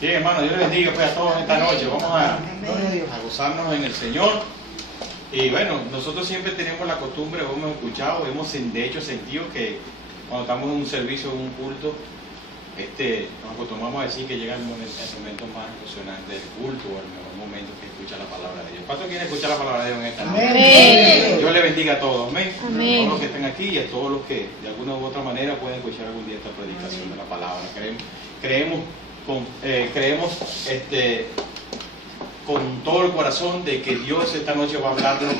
Bien, hermano, Dios les bendiga pues a todos esta noche. Vamos a gozarnos en el Señor. Y bueno, nosotros siempre tenemos la costumbre, hemos escuchado, de hecho sentido que cuando estamos en un servicio, en un culto, nos acostumbramos a decir que llega el momento más emocionante del culto, o el mejor momento que escucha la palabra de Dios. ¿Cuántos quieren escuchar la palabra de Dios en esta noche? Amén. Dios les bendiga a todos, amén. Amén. A todos los que estén aquí y a todos los que de alguna u otra manera pueden escuchar algún día esta predicación de la palabra. Creemos con todo el corazón de que Dios esta noche va a hablarnos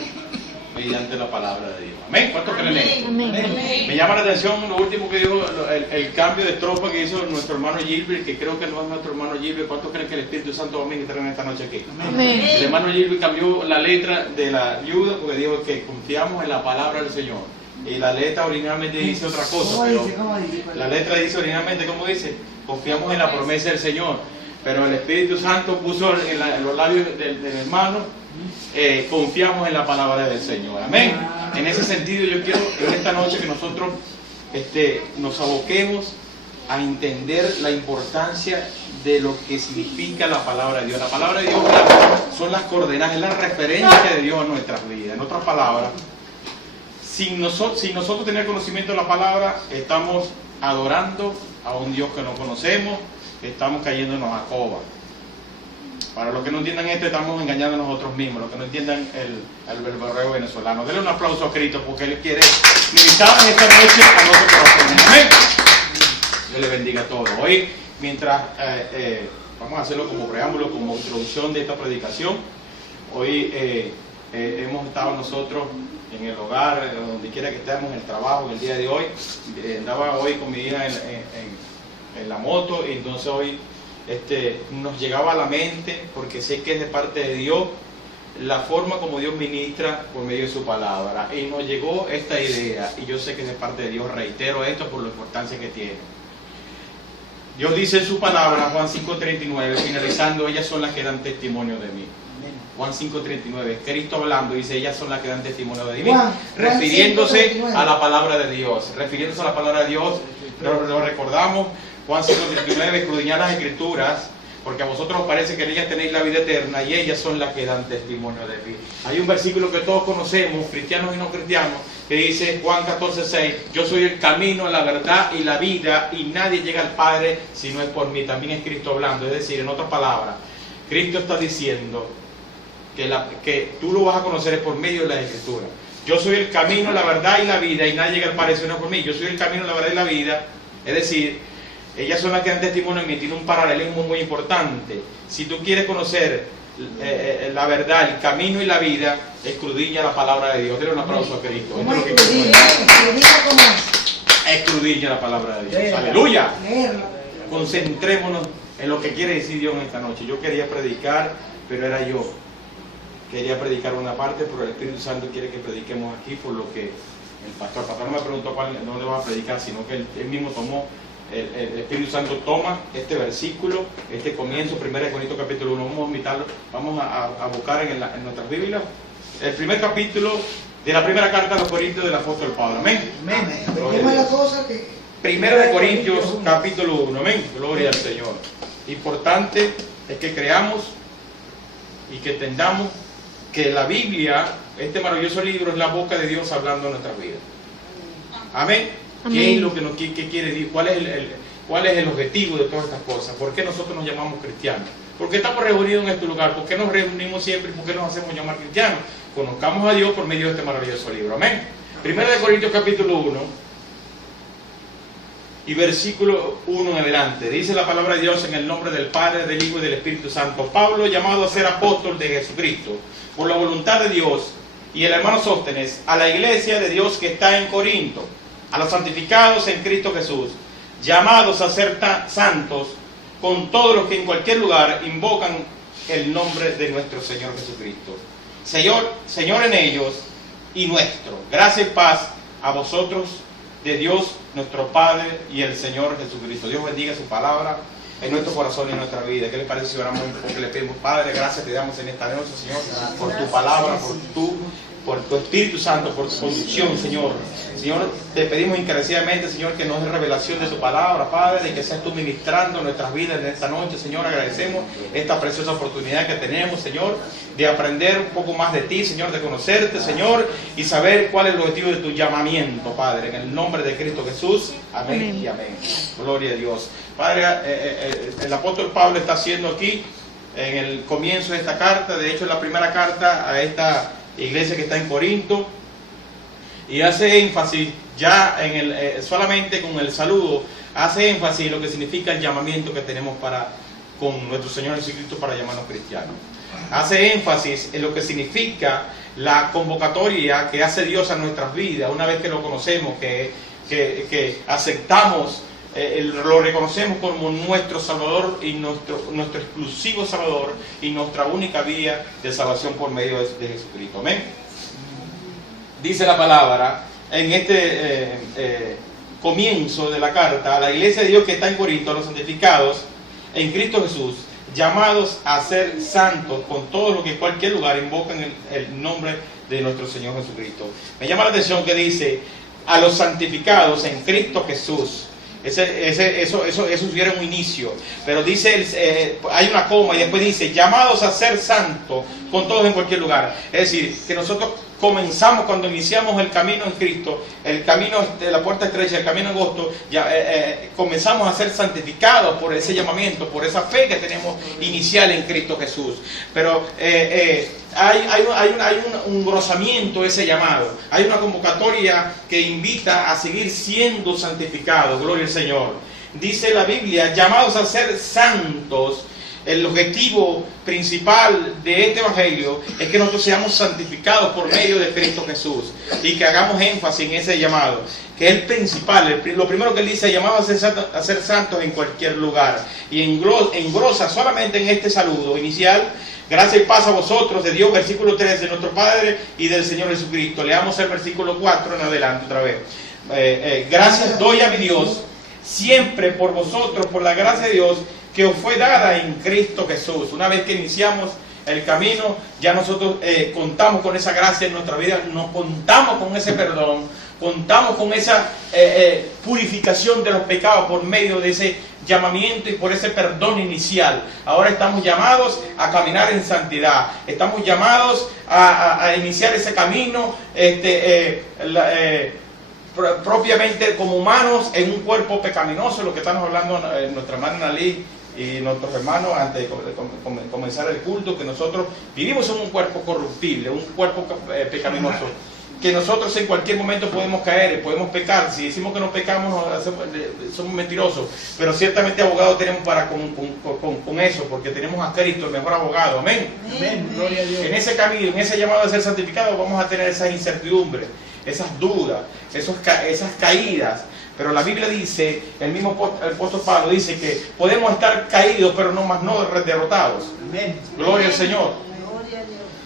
mediante la palabra de Dios. Amén. ¿Cuántos creen esto? Amén. Me llama la atención lo último que dijo, el cambio de estrofa que hizo nuestro hermano Gilbert, que creo que no es nuestro hermano Gilbert. ¿Cuántos creen que el Espíritu Santo va a ministrar en esta noche aquí? Amén. El hermano Gilbert cambió la letra de la ayuda porque dijo que confiamos en la palabra del Señor. Y la letra originalmente dice otra cosa, pero la letra dice originalmente, ¿cómo dice? Confiamos en la promesa del Señor. Pero el Espíritu Santo puso en los labios del hermano, confiamos en la palabra del Señor. Amén. En ese sentido yo quiero en esta noche que nosotros nos aboquemos a entender la importancia de lo que significa la palabra de Dios. La palabra de Dios son las coordenadas, es la referencia de Dios a nuestras vidas. En otras palabras, sin nosotros tener conocimiento de la palabra, estamos adorando a un Dios que no conocemos, estamos cayéndonos a coba. Para los que no entiendan estamos engañando a nosotros mismos, los que no entiendan el verborreo venezolano. Denle un aplauso a Cristo porque Él quiere ministrar en esta noche a nuestros corazones. Amén. Dios le bendiga a todos. Hoy, mientras vamos a hacerlo como preámbulo, como introducción de esta predicación, hoy hemos estado nosotros en el hogar, donde quiera que estemos, en el trabajo, en el día de hoy. Andaba hoy con mi hija en la moto, y entonces hoy nos llegaba a la mente, porque sé que es de parte de Dios, la forma como Dios ministra por medio de su palabra. Y nos llegó esta idea, y yo sé que es de parte de Dios, reitero esto por la importancia que tiene. Dios dice en su palabra, Juan 5:39, finalizando, ellas son las que dan testimonio de mí. Juan 5:39, Cristo hablando, dice, ellas son las que dan testimonio de mí, refiriéndose a la palabra de Dios, lo recordamos, Juan 5:39, escudriñad las Escrituras, porque a vosotros os parece que en ellas tenéis la vida eterna, y ellas son las que dan testimonio de mí. Hay un versículo que todos conocemos, cristianos y no cristianos, que dice, Juan 14:6, yo soy el camino, la verdad y la vida, y nadie llega al Padre si no es por mí. También es Cristo hablando, es decir, en otras palabras, Cristo está diciendo que tú lo vas a conocer es por medio de la Escritura. Yo soy el camino, la verdad y la vida, y nadie llega al Padre si no es por mí. Yo soy el camino, la verdad y la vida, es decir, ellas son las que dan testimonio de mí. Tiene un paralelismo muy importante. Si tú quieres conocer la verdad, el camino y la vida, escudriña la palabra de Dios. Denle un aplauso a Cristo. Escudriña la palabra de Dios. Aleluya. Concentrémonos en lo que quiere decir Dios en esta noche. Yo quería predicar, pero era yo. Quería predicar una parte, pero el Espíritu Santo quiere que prediquemos aquí, por lo que el pastor no me preguntó dónde va a predicar, sino que él mismo tomó, el Espíritu Santo toma este versículo, este comienzo, 1 Corintios capítulo 1, vamos a invitarlo, vamos a buscar en nuestras Biblias, el primer capítulo de la primera carta a los Corintios del apóstol Pablo, amén. Primera de Corintios capítulo 1, amén, gloria al Señor. Importante es que creamos y que entendamos que la Biblia, este maravilloso libro, es la boca de Dios hablando en nuestras vidas. Amén. ¿Qué es lo que qué quiere decir? ¿Cuál es el objetivo de todas estas cosas? ¿Por qué nosotros nos llamamos cristianos? ¿Por qué estamos reunidos en este lugar? ¿Por qué nos reunimos siempre? ¿Por qué nos hacemos llamar cristianos? Conozcamos a Dios por medio de este maravilloso libro. Amén. Primera de Corintios capítulo 1 y versículo 1 en adelante. Dice la palabra de Dios: en el nombre del Padre, del Hijo y del Espíritu Santo. Pablo, llamado a ser apóstol de Jesucristo, por la voluntad de Dios, y el hermano Sóstenes, a la iglesia de Dios que está en Corinto, a los santificados en Cristo Jesús, llamados a ser santos, con todos los que en cualquier lugar invocan el nombre de nuestro Señor Jesucristo. Señor en ellos y nuestro. Gracia y paz a vosotros, de Dios nuestro Padre y el Señor Jesucristo. Dios bendiga su palabra en nuestro corazón y en nuestra vida. ¿Qué les parece si oramos un poco? Le pedimos, Padre, gracias te damos en esta noche, Señor, por tu palabra, por tu Espíritu Santo, por tu conducción, Señor. Señor, te pedimos encarecidamente, Señor, que nos dé revelación de tu palabra, Padre, y que seas tú ministrando nuestras vidas en esta noche, Señor. Agradecemos esta preciosa oportunidad que tenemos, Señor, de aprender un poco más de ti, Señor, de conocerte, Señor, y saber cuál es el objetivo de tu llamamiento, Padre, en el nombre de Cristo Jesús. Amén y amén. Gloria a Dios. Padre, el apóstol Pablo está haciendo aquí, en el comienzo de esta carta, de hecho es la primera carta a esta iglesia que está en Corinto, y hace énfasis ya en solamente con el saludo, hace énfasis en lo que significa el llamamiento que tenemos con nuestro Señor Jesucristo para llamarnos cristianos. Hace énfasis en lo que significa la convocatoria que hace Dios a nuestras vidas, una vez que lo conocemos, que aceptamos, lo reconocemos como nuestro Salvador y nuestro exclusivo Salvador y nuestra única vía de salvación por medio de Jesucristo. Amén. Dice la palabra en este comienzo de la carta a la iglesia de Dios que está en Corinto, a los santificados en Cristo Jesús, llamados a ser santos con todo lo que en cualquier lugar invocan el nombre de nuestro Señor Jesucristo. Me llama la atención que dice a los santificados en Cristo Jesús. Eso sugiere un inicio, pero dice, hay una coma y después dice llamados a ser santos con todos en cualquier lugar. Es decir, que nosotros comenzamos cuando iniciamos el camino en Cristo, el camino de la puerta estrecha, el camino angosto, comenzamos a ser santificados por ese llamamiento, por esa fe que tenemos inicial en Cristo Jesús. Pero hay un engrosamiento ese llamado, hay una convocatoria que invita a seguir siendo santificados. Gloria al Señor. Dice la Biblia, llamados a ser santos. El objetivo principal de este evangelio es que nosotros seamos santificados por medio de Cristo Jesús y que hagamos énfasis en ese llamado, que es el principal. Lo primero que él dice, llamados a ser santos en cualquier lugar, y engrosa solamente en este saludo inicial: gracia y paz a vosotros de Dios, versículo 3, de nuestro Padre y del Señor Jesucristo. Leamos el versículo 4 en adelante otra vez. Gracias doy a mi Dios siempre por vosotros, por la gracia de Dios que os fue dada en Cristo Jesús. Una vez que iniciamos el camino, ya nosotros contamos con esa gracia en nuestra vida, nos contamos con ese perdón, contamos con esa purificación de los pecados por medio de ese llamamiento y por ese perdón inicial. Ahora estamos llamados a caminar en santidad, estamos llamados a iniciar ese camino propiamente como humanos en un cuerpo pecaminoso, lo que estamos hablando nuestra hermana Nalí y nuestros hermanos antes de comenzar el culto, que nosotros vivimos en un cuerpo corruptible, un cuerpo pecaminoso, que nosotros en cualquier momento podemos caer, podemos pecar. Si decimos que no pecamos, somos mentirosos, pero ciertamente abogados tenemos con eso, porque tenemos a Cristo, el mejor abogado. Amén. Amén. Gloria a Dios. En ese camino, en ese llamado a ser santificados, vamos a tener esas incertidumbres, esas dudas, esas caídas. Pero la Biblia dice, el mismo apóstol Pablo dice que podemos estar caídos, pero no derrotados. Amén. Gloria al Señor.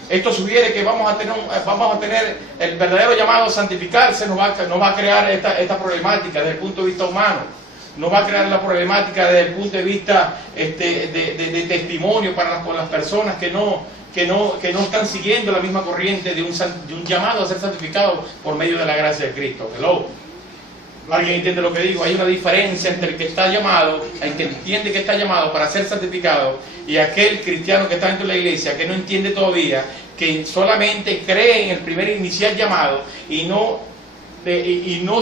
Esto sugiere que vamos a tener el verdadero llamado a santificarse. Nos va a crear esta problemática desde el punto de vista humano. Nos va a crear la problemática desde el punto de vista de testimonio con las personas que no están siguiendo la misma corriente de un llamado a ser santificado por medio de la gracia de Cristo. Hello. ¿Alguien entiende lo que digo? Hay una diferencia entre el que está llamado, el que entiende que está llamado para ser santificado, y aquel cristiano que está dentro de la iglesia que no entiende todavía, que solamente cree en el primer inicial llamado y no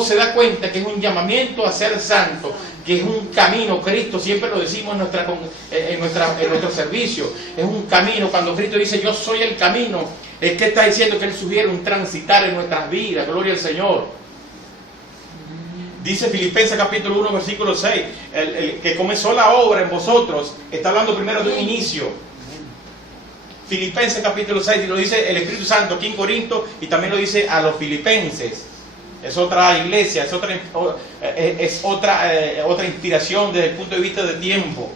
se da cuenta que es un llamamiento a ser santo, que es un camino. Cristo, siempre lo decimos en nuestro servicio, es un camino. Cuando Cristo dice yo soy el camino, es que está diciendo que Él sugiere un transitar en nuestras vidas. Gloria al Señor. Dice Filipenses capítulo 1 versículo 6, el que comenzó la obra en vosotros, está hablando primero de un inicio. Filipenses capítulo 6, y lo dice el Espíritu Santo aquí en Corinto, y también lo dice a los filipenses. Es otra iglesia, es otra inspiración desde el punto de vista de tiempo,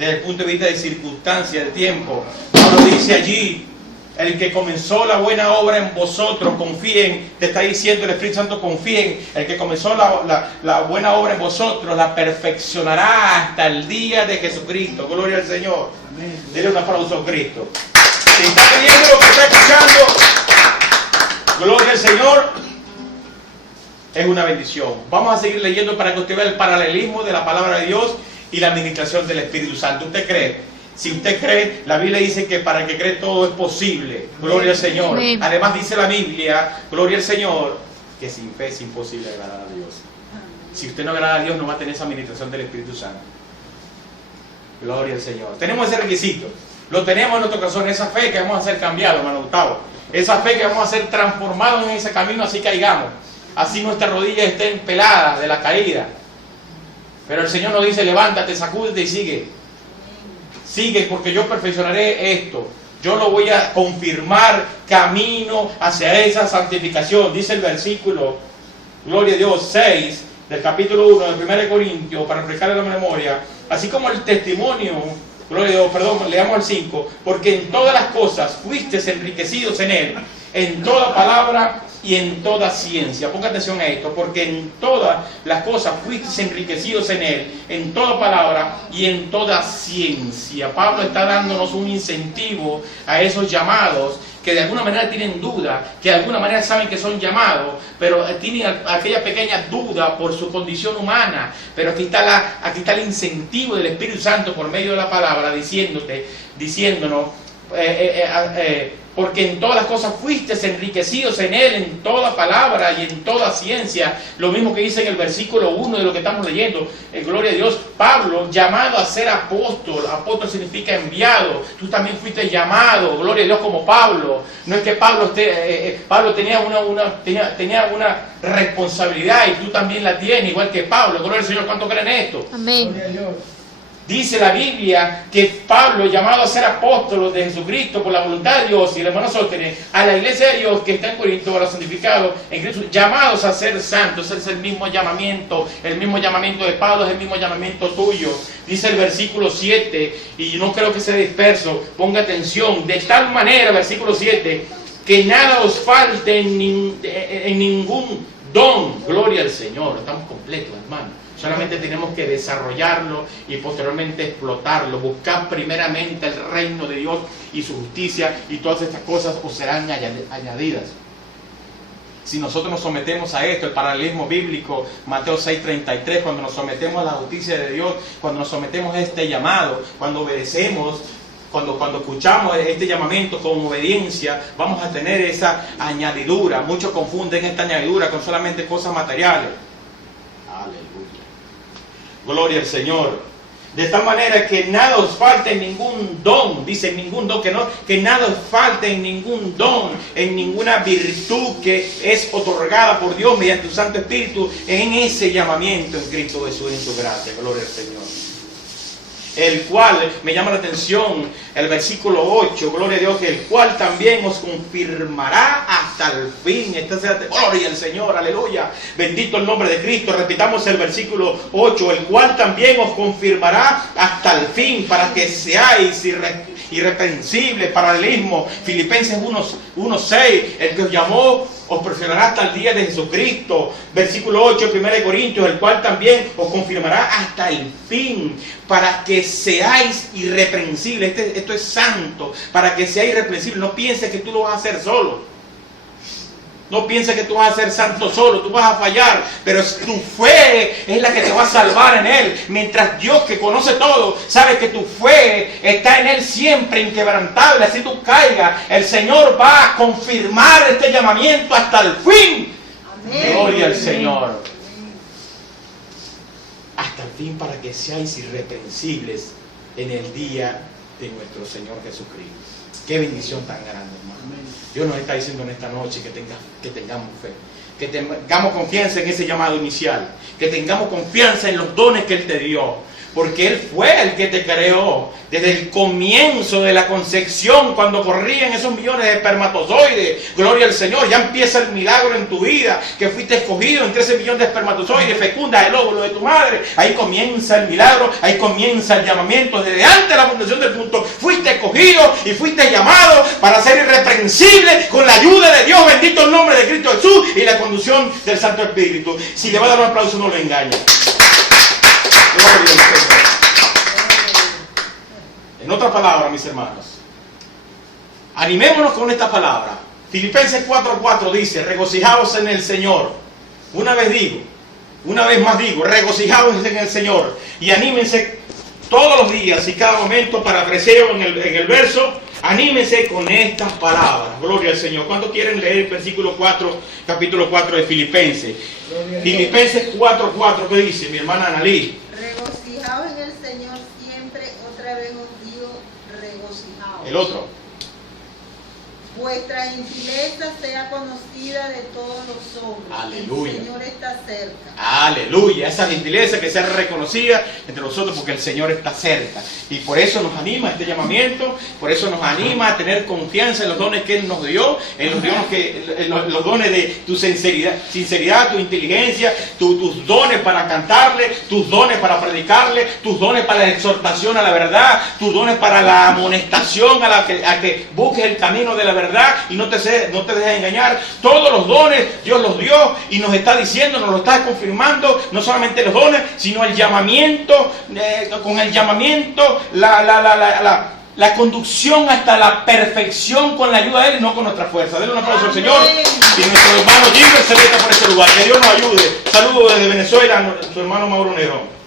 desde el punto de vista de circunstancia, de tiempo. Pablo dice allí, el que comenzó la buena obra en vosotros, confíen, te está diciendo el Espíritu Santo, confíen, el que comenzó la buena obra en vosotros, la perfeccionará hasta el día de Jesucristo. Gloria al Señor. Amén. Dile un aplauso a Cristo. Si está creyendo lo que está escuchando, Gloria al Señor. Es una bendición. Vamos a seguir leyendo para que usted vea el paralelismo de la palabra de Dios y la administración del Espíritu Santo. ¿Usted cree? Si usted cree, la Biblia dice que para que cree todo es posible. Gloria al Señor. Amén. Además dice la Biblia, gloria al Señor, que sin fe es imposible agradar a Dios. Si usted no agrada a Dios, no va a tener esa administración del Espíritu Santo. Gloria al Señor. Tenemos ese requisito. Lo tenemos en nuestro corazón, esa fe que vamos a ser cambiados, hermano Gustavo. Esa fe que vamos a ser transformados en ese camino, así caigamos. Así nuestras rodillas estén peladas de la caída. Pero el Señor nos dice, levántate, sacúdete y sigue. Sigue, porque yo perfeccionaré esto. Yo lo voy a confirmar camino hacia esa santificación. Dice el versículo, gloria a Dios, 6 del capítulo 1 de 1 Corintios, para refrescar la memoria. Así como el testimonio, gloria a Dios, perdón, leamos el 5. Porque en todas las cosas fuisteis enriquecidos en Él, en toda palabra y en toda ciencia. Ponga atención a esto, porque en todas las cosas fuisteis enriquecidos en Él, en toda palabra y en toda ciencia. Pablo está dándonos un incentivo a esos llamados que de alguna manera tienen duda, que de alguna manera saben que son llamados, pero tienen aquella pequeña duda por su condición humana. Pero aquí está el incentivo del Espíritu Santo por medio de la palabra, diciéndonos, porque en todas las cosas fuisteis enriquecidos en Él, en toda palabra y en toda ciencia. Lo mismo que dice en el versículo 1 de lo que estamos leyendo. Gloria a Dios. Pablo, llamado a ser apóstol. Apóstol significa enviado. Tú también fuiste llamado, gloria a Dios, como Pablo. No es que Pablo tenía una responsabilidad y tú también la tienes, igual que Pablo. Gloria al Señor. ¿Cuánto creen esto? Amén. Gloria a Dios. Dice la Biblia que Pablo, llamado a ser apóstol de Jesucristo por la voluntad de Dios, y el hermano Sóstenes, a la iglesia de Dios que está en Corinto, a los santificados en Cristo, llamados a ser santos. Ese es el mismo llamamiento de Pablo, es el mismo llamamiento tuyo. Dice el versículo 7, y no creo que sea disperso, ponga atención, de tal manera, versículo 7, que nada os falte en ningún don. Gloria al Señor, estamos completos, hermano. Solamente tenemos que desarrollarlo y posteriormente explotarlo. Buscar primeramente el reino de Dios y su justicia, y todas estas cosas os serán añadidas. Si nosotros nos sometemos a esto, el paralelismo bíblico, Mateo 6:33, cuando nos sometemos a la justicia de Dios, cuando nos sometemos a este llamado, cuando obedecemos, cuando escuchamos este llamamiento con obediencia, vamos a tener esa añadidura. Muchos confunden esta añadidura con solamente cosas materiales. Aleluya. Gloria al Señor. De tal manera que nada os falte en ningún don, dice ningún don, que nada os falte en ningún don, en ninguna virtud que es otorgada por Dios mediante su Santo Espíritu, en ese llamamiento en Cristo Jesús, en su gracia. Gloria al Señor. El cual, me llama la atención el versículo 8, gloria a Dios, el cual también os confirmará hasta el fin. Gloria al Señor, aleluya, bendito el nombre de Cristo. Repitamos el versículo 8, el cual también os confirmará hasta el fin, para que seáis irreprensibles. Paralelismo, Filipenses 1:6, el que os llamó os perfeccionará hasta el día de Jesucristo. Versículo 8, 1 Corintios, el cual también os confirmará hasta el fin, para que seáis irreprensibles. Esto es santo, para que seáis irreprensibles. No pienses que tú lo vas a hacer solo. No pienses que tú vas a ser santo solo, tú vas a fallar, pero tu fe es la que te va a salvar en Él. Mientras Dios, que conoce todo, sabe que tu fe está en Él siempre inquebrantable. Así tú caigas, el Señor va a confirmar este llamamiento hasta el fin. Amén. Gloria al Señor. Hasta el fin, para que seáis irreprensibles en el día de nuestro Señor Jesucristo. Qué bendición tan grande, hermano. Dios nos está diciendo en esta noche que tengamos fe, que tengamos confianza en ese llamado inicial, que tengamos confianza en los dones que Él te dio, porque Él fue el que te creó desde el comienzo de la concepción, cuando corrían esos millones de espermatozoides. Gloria al Señor, ya empieza el milagro en tu vida, que fuiste escogido entre ese millón de espermatozoides, fecunda el óvulo de tu madre. Ahí comienza el milagro, ahí comienza el llamamiento. Desde antes de la fundación del mundo fuiste escogido y fuiste llamado para ser irreprensible con la ayuda de Dios. Bendito el nombre de Cristo Jesús y la conducción del Santo Espíritu. Si le va a dar un aplauso, no lo engañe. Gloria al Señor. En otras palabras, mis hermanos, animémonos con esta palabra. Filipenses 4:4 dice, regocijaos en el Señor. Una vez más digo, regocijaos en el Señor. Y anímense todos los días y cada momento, para preseo en el verso, anímense con estas palabras. Gloria al Señor. ¿Cuántos quieren leer el versículo 4, capítulo 4 de Filipenses? Filipenses 4:4, ¿qué dice mi hermana Analí? Regocijaos en el Señor siempre, otra vez os digo, regocijaos. El otro. Vuestra gentileza sea conocida de todos los hombres. Aleluya. El Señor está cerca. Aleluya. Esa gentileza que sea reconocida entre nosotros, porque el Señor está cerca. Y por eso nos anima este llamamiento, por eso nos anima a tener confianza en los dones que Él nos dio, en los dones de tu sinceridad, tu inteligencia, tus dones para cantarle, tus dones para predicarle, tus dones para la exhortación a la verdad, tus dones para la amonestación a que busques el camino de la verdad y no te dejes engañar. Todos los dones Dios los dio y nos está diciendo, nos lo está confirmando, no solamente los dones, sino el llamamiento, con el llamamiento, la conducción hasta la perfección con la ayuda de Él y no con nuestra fuerza. Denle un aplauso al Señor. Y nuestro hermano Gilbert se meta por este lugar. Que Dios nos ayude. Saludos desde Venezuela, su hermano Mauro Nerón.